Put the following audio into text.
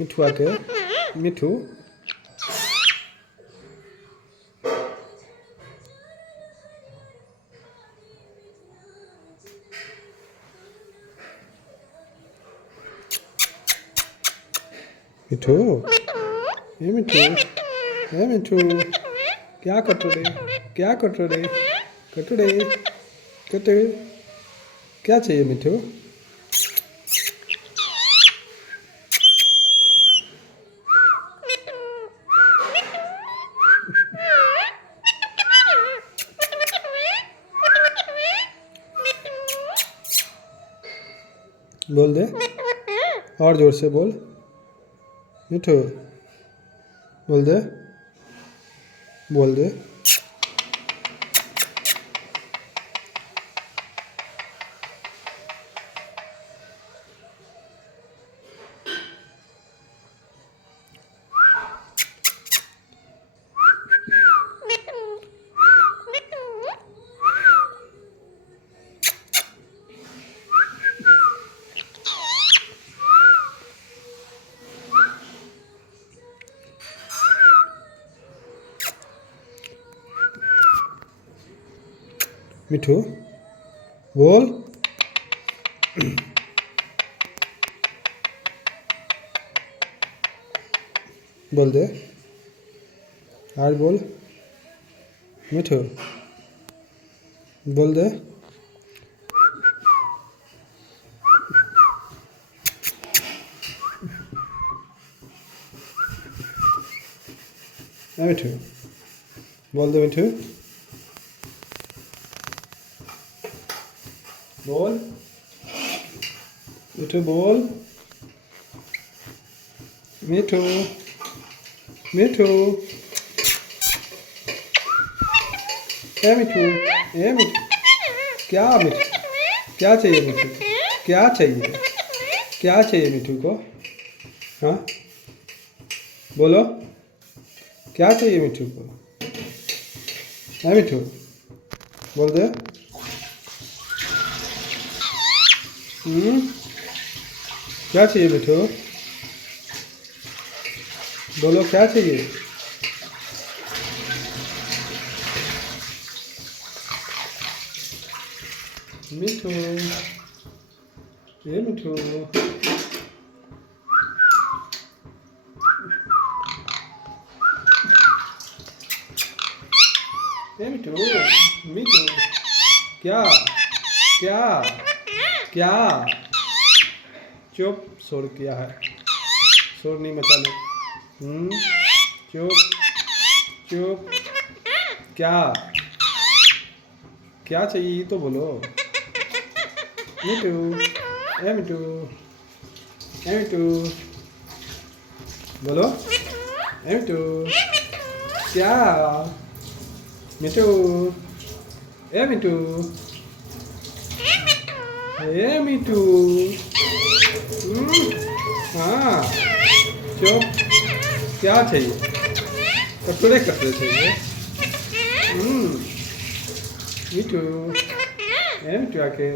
मिठू आके मिठू मिठू ये मिठू ये मिठू क्या कटोरे क्या कटोरे कटोरे कटोरे क्या चाहिए मिठू बोल दे और जोर से बोल मिठू बोल दे बोल दे मिठू बोल बोल दे और बोल मिठू बोल दे मिठू बोल दे मिठू बोल मिठू बोल मिठू मिठू ए मिठू ए मिठू क्या मिठू क्या चाहिए मिठू क्या चाहिए क्या चाहिए मिठू को हाँ बोलो क्या चाहिए मिठू को है मिठू बोल दे क्या चाहिए मिठू बोलो क्या चाहिए मिठू ये मिठू ये मिठू मिठू क्या क्या क्या चुप शोर किया है शोर नहीं मचाना चुप चुप क्या क्या चाहिए तो बोलो मिठू ए मिठू ए मिठू बोलो ए मिठू क्या मिठू ए मिठू ए मिठू हाँ चुप क्या चाहिए कटोरे कटोरे चाहिए मिठू ए मिठू आके